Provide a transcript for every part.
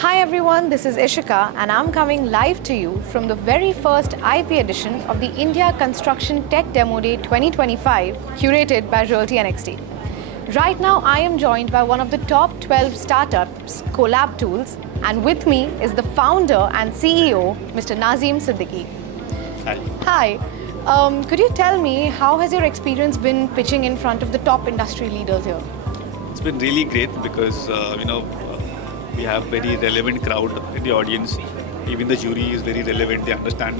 Hi everyone, this is Ishika and I'm coming live to you from the very first IP edition of the India Construction Tech Demo Day 2025 curated by Realty NXT. Right now I am joined by one of the top 12 startups, Collab Tools, and with me is the founder and CEO, Mr. Nazim Siddiqui. Hi. Hi. Could you tell me how has your experience been pitching in front of the top industry leaders here? It's been really great because we have very relevant crowd in the audience. Even the jury is very relevant. They understand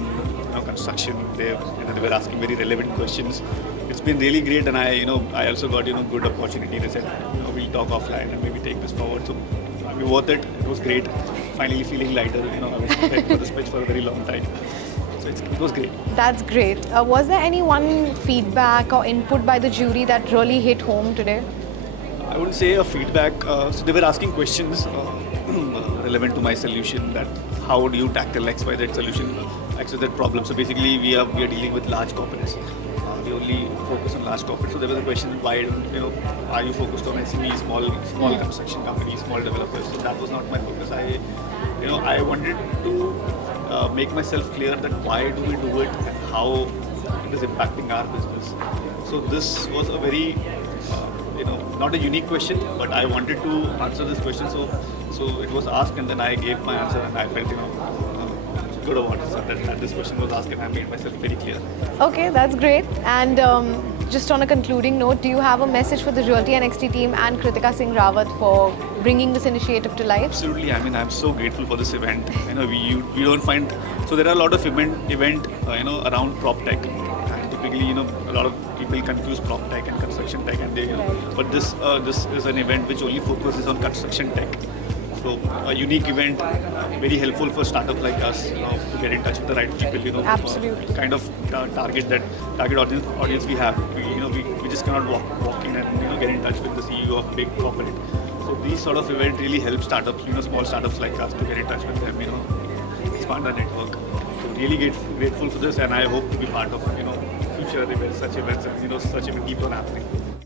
construction. They were asking very relevant questions. It's been really great, and I also got good opportunity. They said we'll talk offline and maybe take this forward. So we worth it. It was great. Finally feeling lighter. I was prepared for this pitch for a very long time. So it was great. That's great. Was there any one feedback or input by the jury that really hit home today? I wouldn't say a feedback. So they were asking questions relevant to my solution. That how do you tackle XYZ solution, XYZ problem? So basically, we are dealing with large corporates. We only focus on large corporates. So there was a question: why are you focused on SME, small construction companies, small developers? So that was not my focus. I wanted to make myself clear that why do we do it and how it is impacting our business. So this was a very not a unique question, but I wanted to answer this question. So it was asked, and then I gave my answer, and I felt good about it. That this question was asked, and I made myself very clear. Okay, that's great. And just on a concluding note, do you have a message for the Realty NXT team and Kritika Singh Rawat for bringing this initiative to life? Absolutely. I mean, I'm so grateful for this event. We don't find so there are a lot of event around prop tech. Typically, a lot of people confuse prop tech and construction tech, and but this is an event which only focuses on construction tech. So a unique event, very helpful for startups like us to get in touch with the right people. Absolutely. Kind of target audience we have. We just cannot walk in and get in touch with the CEO of big corporate. So these sort of event really help startups, small startups like us to get in touch with them, expand our network. So really grateful for this, and I hope to be part of future events, such events, and such even keep on happening.